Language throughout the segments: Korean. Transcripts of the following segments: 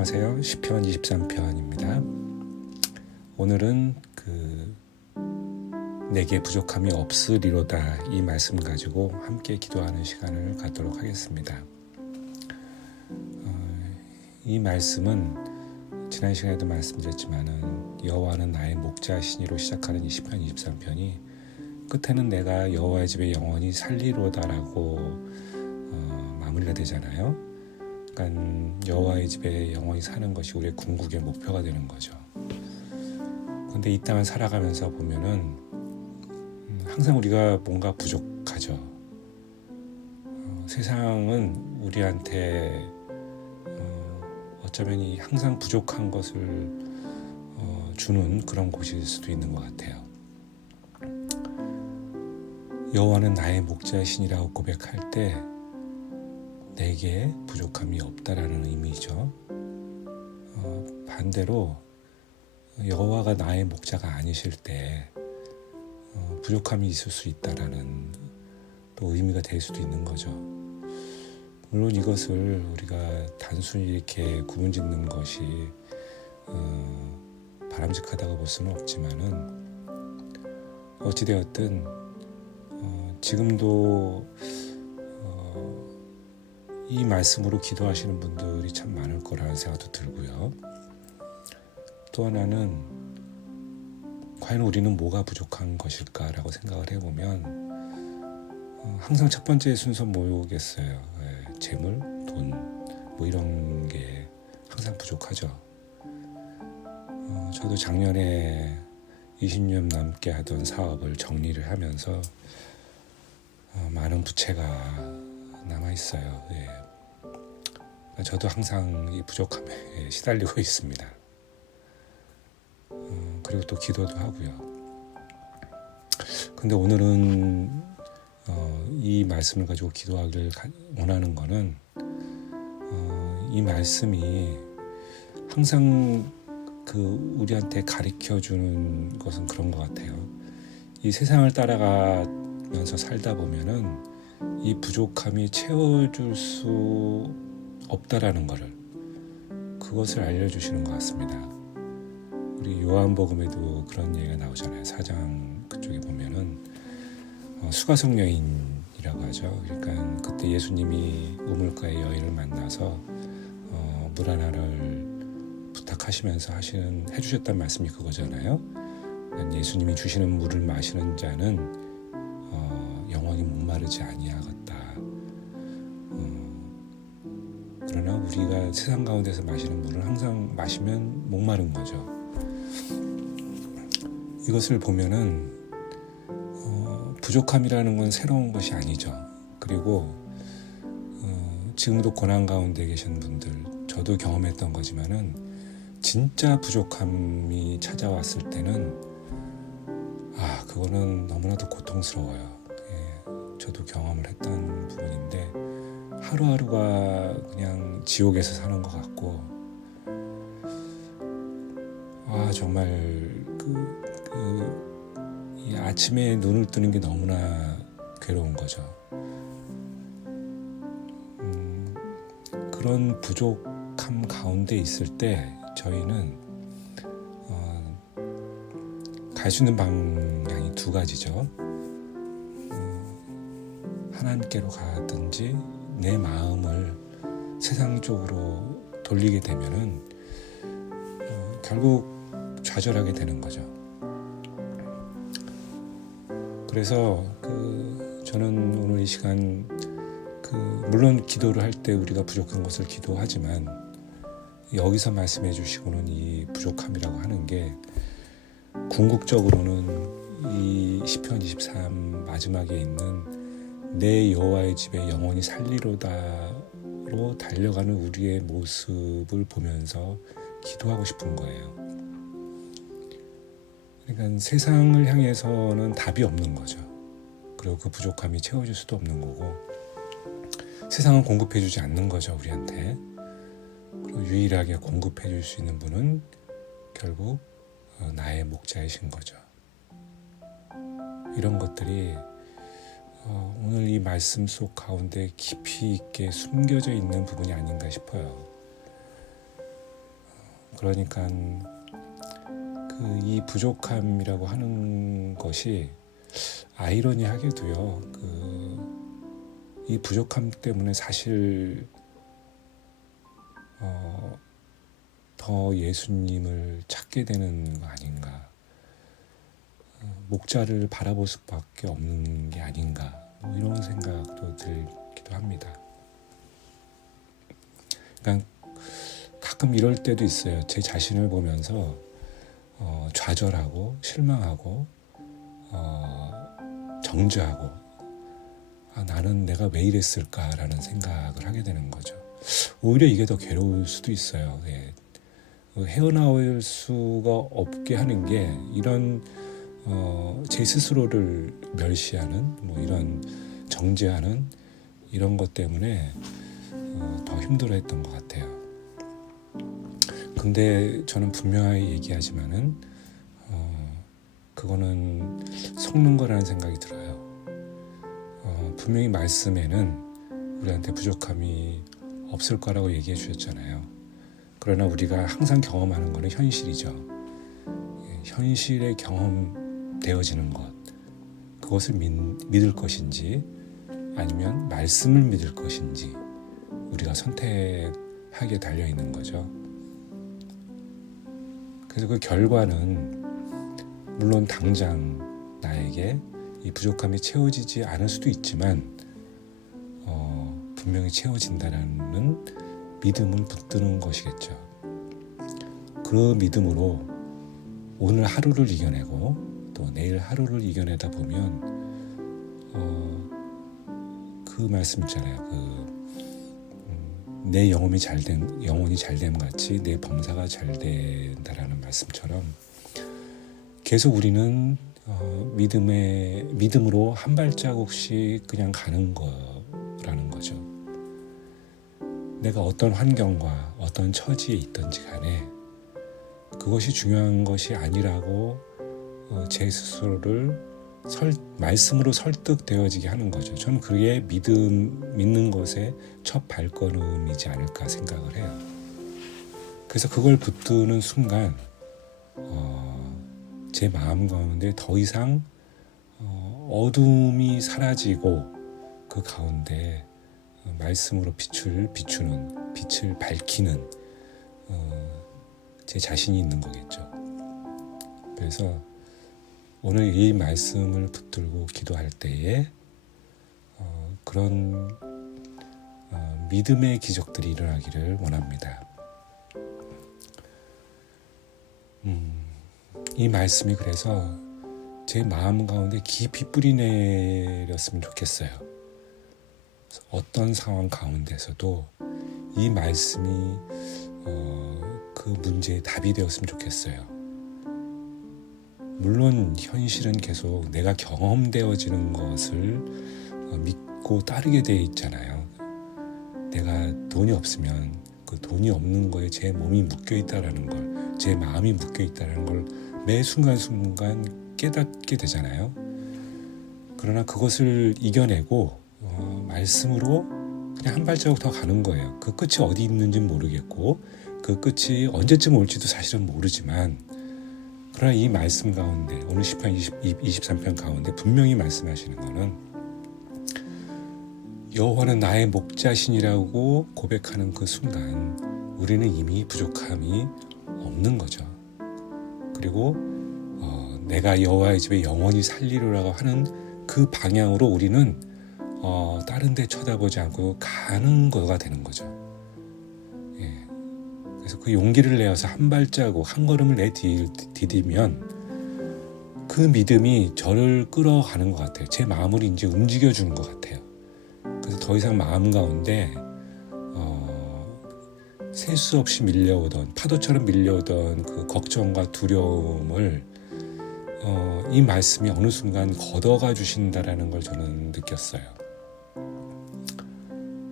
안녕하세요. 시편 23편입니다. 오늘은 내게 부족함이 없으리로다 이 말씀 가지고 함께 기도하는 시간을 갖도록 하겠습니다. 이 말씀은 지난 시간에도 말씀드렸지만은 여호와는 나의 목자시니로 시작하는 이 시편 23편이 끝에는 내가 여호와의 집에 영원히 살리로다라고 마무리가 되잖아요. 그러니까 여호와의 집에 영원히 사는 것이 우리의 궁극의 목표가 되는 거죠. 그런데 이 땅을 살아가면서 보면은 항상 우리가 뭔가 부족하죠. 세상은 우리한테 어쩌면 이 항상 부족한 것을 주는 그런 곳일 수도 있는 것 같아요. 여호와는 나의 목자신이라고 고백할 때 내게 부족함이 없다라는 의미죠. 반대로 여호와가 나의 목자가 아니실 때 부족함이 있을 수 있다라는 또 의미가 될 수도 있는 거죠. 물론 이것을 우리가 단순히 이렇게 구분짓는 것이 바람직하다고 볼 수는 없지만은 어찌되었든 지금도 이 말씀으로 기도하시는 분들이 참 많을 거라는 생각도 들고요. 또 하나는 과연 우리는 뭐가 부족한 것일까라고 생각을 해보면 항상 첫 번째 순서 뭐겠어요. 재물, 돈 뭐 이런 게 항상 부족하죠. 저도 작년에 20년 넘게 하던 사업을 정리를 하면서 많은 부채가 남아있어요. 저도 항상 이 부족함에 시달리고 있습니다. 그리고 또 기도도 하고요. 근데 오늘은 이 말씀을 가지고 기도하기를 원하는 거는 이 말씀이 항상 우리한테 가르쳐주는 것은 그런 것 같아요. 이 세상을 따라가면서 살다 보면은 이 부족함이 채워줄 수 없다라는 것을 그것을 알려주시는 것 같습니다. 우리 요한복음에도 그런 얘기가 나오잖아요. 4장 그쪽에 보면은 수가성 여인이라고 하죠. 그러니까 그때 예수님이 우물가의 여인을 만나서 물 하나를 부탁하시면서 해주셨단 말씀이 그거잖아요. 예수님이 주시는 물을 마시는 자는 영원히 목마르지 아니하겠다. 그러나 우리가 세상 가운데서 마시는 물을 항상 마시면 목마른 거죠. 이것을 보면은 부족함이라는 건 새로운 것이 아니죠. 그리고 지금도 고난 가운데 계신 분들, 저도 경험했던 거지만은 진짜 부족함이 찾아왔을 때는 그거는 너무나도 고통스러워요. 저도 경험을 했던 부분인데 하루하루가 그냥 지옥에서 사는 것 같고 정말 이 아침에 눈을 뜨는 게 너무나 괴로운 거죠. 그런 부족함 가운데 있을 때 저희는 갈 수 있는 방향이 두 가지죠. 하나님께로 가든지 내 마음을 세상 쪽으로 돌리게 되면은 결국 좌절하게 되는 거죠. 그래서 저는 오늘 이 시간 물론 기도를 할 때 우리가 부족한 것을 기도하지만 여기서 말씀해 주시고는 이 부족함이라고 하는 게 궁극적으로는 이 시편 23 마지막에 있는 내 여호와의 집에 영원히 살리로다로 달려가는 우리의 모습을 보면서 기도하고 싶은 거예요. 그러니까 세상을 향해서는 답이 없는 거죠. 그리고 그 부족함이 채워질 수도 없는 거고 세상은 공급해주지 않는 거죠, 우리한테. 그리고 유일하게 공급해줄 수 있는 분은 결국 나의 목자이신 거죠. 이런 것들이 오늘 이 말씀 속 가운데 깊이 있게 숨겨져 있는 부분이 아닌가 싶어요. 그러니까 이 부족함이라고 하는 것이 아이러니하게도요. 이 부족함 때문에 사실 더 예수님을 찾게 되는 거 아닌가. 목자를 바라볼 수밖에 없는 게 아닌가. 뭐 이런 생각도 들기도 합니다. 그러니까 가끔 이럴 때도 있어요. 제 자신을 보면서 좌절하고 실망하고 정죄하고 나는 내가 왜 이랬을까라는 생각을 하게 되는 거죠. 오히려 이게 더 괴로울 수도 있어요. 예. 헤어나올 수가 없게 하는 게 이런 제 스스로를 멸시하는 뭐 이런 정죄하는 이런 것 때문에 더 힘들어했던 것 같아요. 근데 저는 분명하게 얘기하지만은 그거는 속는 거라는 생각이 들어요. 분명히 말씀에는 우리한테 부족함이 없을 거라고 얘기해 주셨잖아요. 그러나 우리가 항상 경험하는 거는 현실이죠. 현실에 경험되어지는 것, 그것을 믿을 것인지 아니면 말씀을 믿을 것인지 우리가 선택하게 달려있는 거죠. 그래서 그 결과는 물론 당장 나에게 이 부족함이 채워지지 않을 수도 있지만 분명히 채워진다는 믿음을 붙드는 것이겠죠. 그 믿음으로 오늘 하루를 이겨내고 또 내일 하루를 이겨내다 보면 그 말씀 있잖아요. 내 영혼이 잘됨 같이 내 범사가 잘 된다라는 말씀처럼 계속 우리는 믿음으로 한 발자국씩 그냥 가는 거라는 거죠. 내가 어떤 환경과 어떤 처지에 있든지 간에 그것이 중요한 것이 아니라고 제 스스로를 말씀으로 설득되어지게 하는 거죠. 저는 그게 믿는 것의 첫 발걸음이지 않을까 생각을 해요. 그래서 그걸 붙드는 순간 제 마음 가운데 더 이상 어둠이 사라지고 그 가운데 말씀으로 빛을 밝히는 제 자신이 있는 거겠죠. 그래서 오늘 이 말씀을 붙들고 기도할 때에 그런 믿음의 기적들이 일어나기를 원합니다. 이 말씀이 그래서 제 마음 가운데 깊이 뿌리 내렸으면 좋겠어요. 어떤 상황 가운데서도 이 말씀이 그 문제의 답이 되었으면 좋겠어요. 물론 현실은 계속 내가 경험되어지는 것을 믿고 따르게 되어 있잖아요. 내가 돈이 없으면 그 돈이 없는 거에 제 몸이 묶여 있다라는 걸, 제 마음이 묶여 있다라는 걸 매 순간순간 깨닫게 되잖아요. 그러나 그것을 이겨내고 말씀으로 그냥 한 발자국 더 가는 거예요. 그 끝이 어디 있는지는 모르겠고 그 끝이 언제쯤 올지도 사실은 모르지만 그러나 이 말씀 가운데 오늘 시편 23편 가운데 분명히 말씀하시는 것은 여호와는 나의 목자신이라고 고백하는 그 순간 우리는 이미 부족함이 없는 거죠. 그리고 내가 여호와의 집에 영원히 살리리라고 하는 그 방향으로 우리는 다른 데 쳐다보지 않고 가는 거가 되는 거죠. 예. 그래서 그 용기를 내어서 한 발자국 한 걸음을 내디디면 그 믿음이 저를 끌어가는 것 같아요. 제 마음을 이제 움직여주는 것 같아요. 그래서 더 이상 마음 가운데 셀 수 없이 밀려오던 파도처럼 밀려오던 그 걱정과 두려움을 이 말씀이 어느 순간 걷어가 주신다라는 걸 저는 느꼈어요.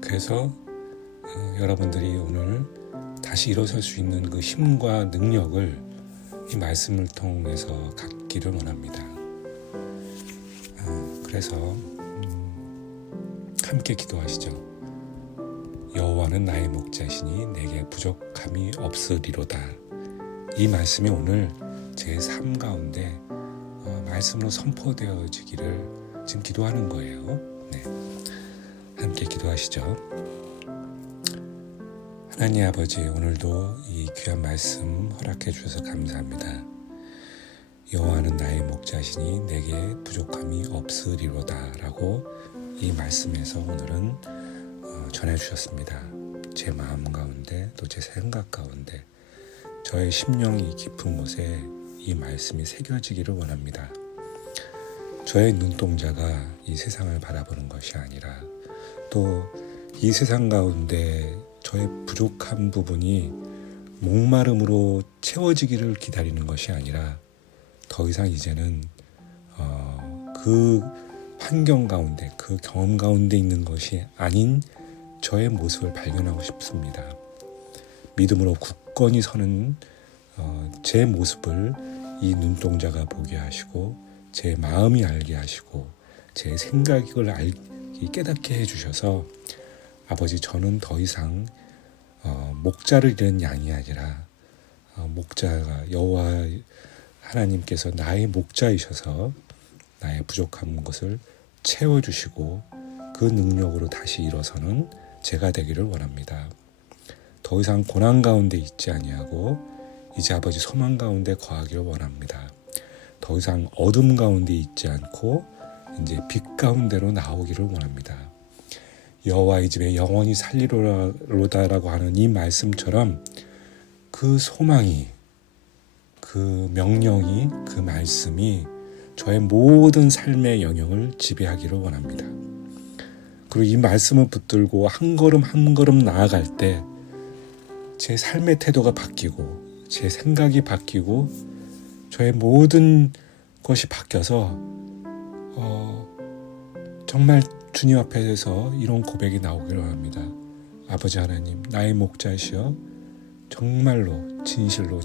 그래서 여러분들이 오늘 다시 일어설 수 있는 그 힘과 능력을 이 말씀을 통해서 갖기를 원합니다. 그래서 함께 기도하시죠. 여호와는 나의 목자시니 내게 부족함이 없으리로다. 이 말씀이 오늘 제 삶 가운데 말씀으로 선포되어지기를 지금 기도하는 거예요. 네, 함께 기도하시죠. 하나님 아버지, 오늘도 이 귀한 말씀 허락해 주셔서 감사합니다. 여호와는 나의 목자시니 내게 부족함이 없으리로다 라고 이 말씀에서 오늘은 전해주셨습니다. 제 마음 가운데 또 제 생각 가운데 저의 심령이 깊은 곳에 이 말씀이 새겨지기를 원합니다. 저의 눈동자가 이 세상을 바라보는 것이 아니라 또 이 세상 가운데 저의 부족한 부분이 목마름으로 채워지기를 기다리는 것이 아니라 더 이상 이제는 그 환경 가운데, 그 경험 가운데 있는 것이 아닌 저의 모습을 발견하고 싶습니다. 믿음으로 굳건히 서는 제 모습을 이 눈동자가 보게 하시고 제 마음이 알게 하시고 제 생각을 깨닫게 해주셔서 아버지, 저는 더 이상 목자를 잃은 양이 아니라 목자가 여호와 하나님께서 나의 목자이셔서 나의 부족한 것을 채워주시고 그 능력으로 다시 일어서는 제가 되기를 원합니다. 더 이상 고난 가운데 있지 아니하고 이제 아버지 소망 가운데 거하기를 원합니다. 더 이상 어둠 가운데 있지 않고 이제 빛 가운데로 나오기를 원합니다. 여호와의 집에 영원히 살리로다라고 하는 이 말씀처럼 그 소망이, 그 명령이, 그 말씀이 저의 모든 삶의 영역을 지배하기를 원합니다. 그리고 이 말씀을 붙들고 한 걸음 한 걸음 나아갈 때 제 삶의 태도가 바뀌고 제 생각이 바뀌고 저의 모든 것이 바뀌어서 정말 주님 앞에서 이런 고백이 나오기를 원합니다. 아버지 하나님, 나의 목자시여 정말로 진실로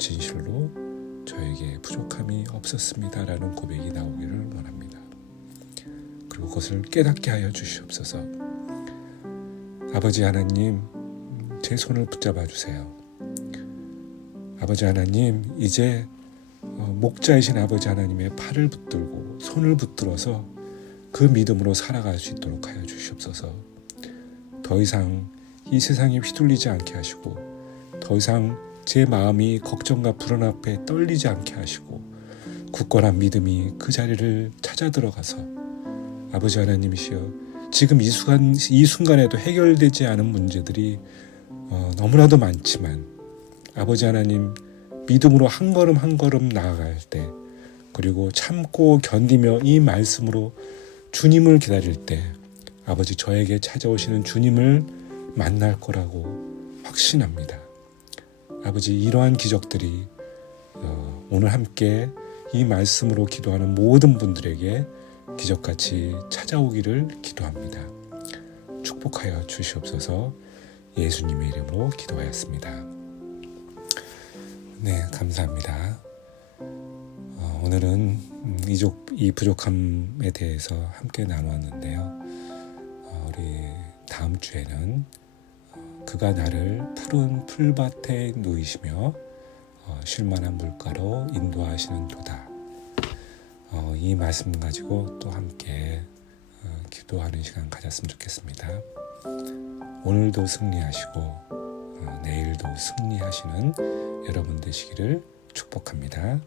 저에게 부족함이 없었습니다 라는 고백이 나오기를 원합니다. 그리고 그것을 깨닫게 하여 주시옵소서. 아버지 하나님, 제 손을 붙잡아 주세요. 아버지 하나님, 이제 목자이신 아버지 하나님의 팔을 붙들고 손을 붙들어서 그 믿음으로 살아갈 수 있도록 하여 주시옵소서. 더 이상 이 세상에 휘둘리지 않게 하시고 더 이상 제 마음이 걱정과 불안 앞에 떨리지 않게 하시고 굳건한 믿음이 그 자리를 찾아 들어가서 아버지 하나님이시여, 지금 이 순간에도 해결되지 않은 문제들이 너무나도 많지만 아버지 하나님, 믿음으로 한 걸음 한 걸음 나아갈 때, 그리고 참고 견디며 이 말씀으로 주님을 기다릴 때 아버지, 저에게 찾아오시는 주님을 만날 거라고 확신합니다. 아버지, 이러한 기적들이 오늘 함께 이 말씀으로 기도하는 모든 분들에게 기적같이 찾아오기를 기도합니다. 축복하여 주시옵소서. 예수님의 이름으로 기도하였습니다. 네, 감사합니다. 오늘은 이 부족함에 대해서 함께 나누었는데요. 우리 다음 주에는 그가 나를 푸른 풀밭에 누이시며 쉴만한 물가로 인도하시는 도다. 이 말씀 가지고 또 함께 기도하는 시간 가졌으면 좋겠습니다. 오늘도 승리하시고 내일도 승리하시는 여러분 되시기를 축복합니다.